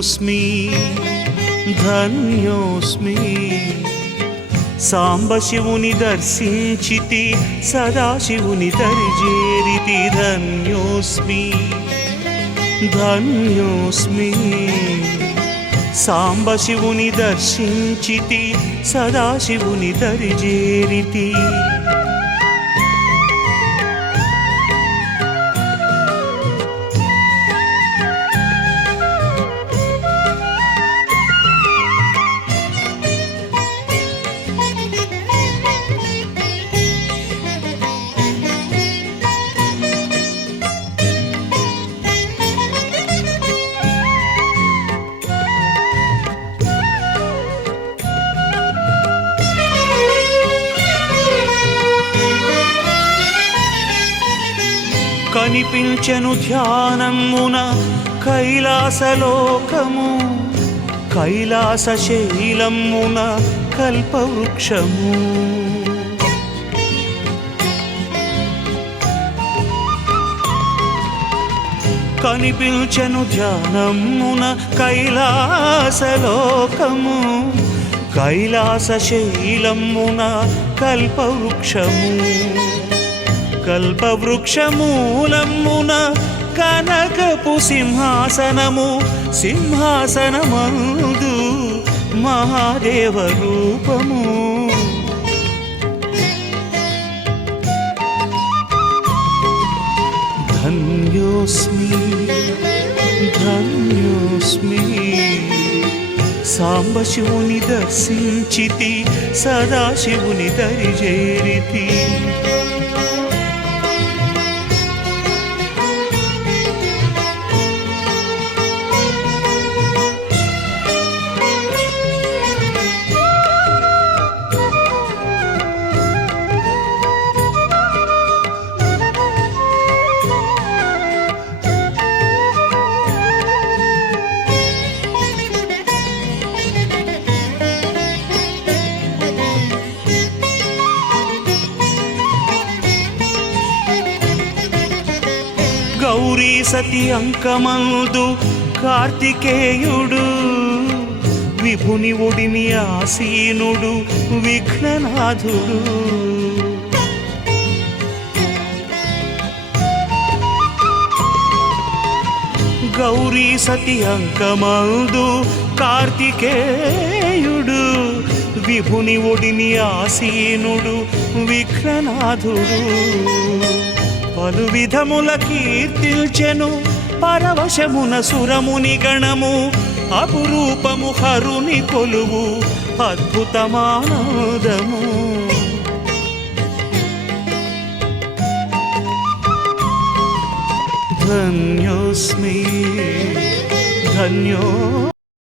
ధన్యోస్మి ధన్యోస్మి సాంబశివుని దర్శించితి సదాశివుని దరిజేరితి ధన్యోస్మి ధన్యోస్మి సాంబశివుని దర్శించితి సదాశివుని దరిజేరితి కనిపించెను ధ్యానమున కైలాసలోకము కైలాస శైలమున కల్పవృక్షము కనిపించెను ధ్యానమున కైలాసలోకము కైలాస శైలమున కల్పవృక్షము కల్పవృక్షమూలమున కనకపు సింహాసనము సింహాసనమందు మహాదేవ రూపము ధన్యోస్మి ధన్యోస్మి సాంబశివుని దర్శించితి సదాశివుని దరిజేరితి గౌరీ సతి అంకమందు కార్తికేయుడు విభుని ఒడిని ఆసీనుడు విఘ్ననాథుడు గౌరీ సతి అంకమందు కార్తికేయుడు విభుని ఒడిని ఆసీనుడు విఘ్ననాథుడు పలు విధముల కీర్తిల్చెను పరవశమున సురముని గణము అపురూపము హరుని కొలువు అద్భుతమానదము ధన్యోస్మి ధన్యో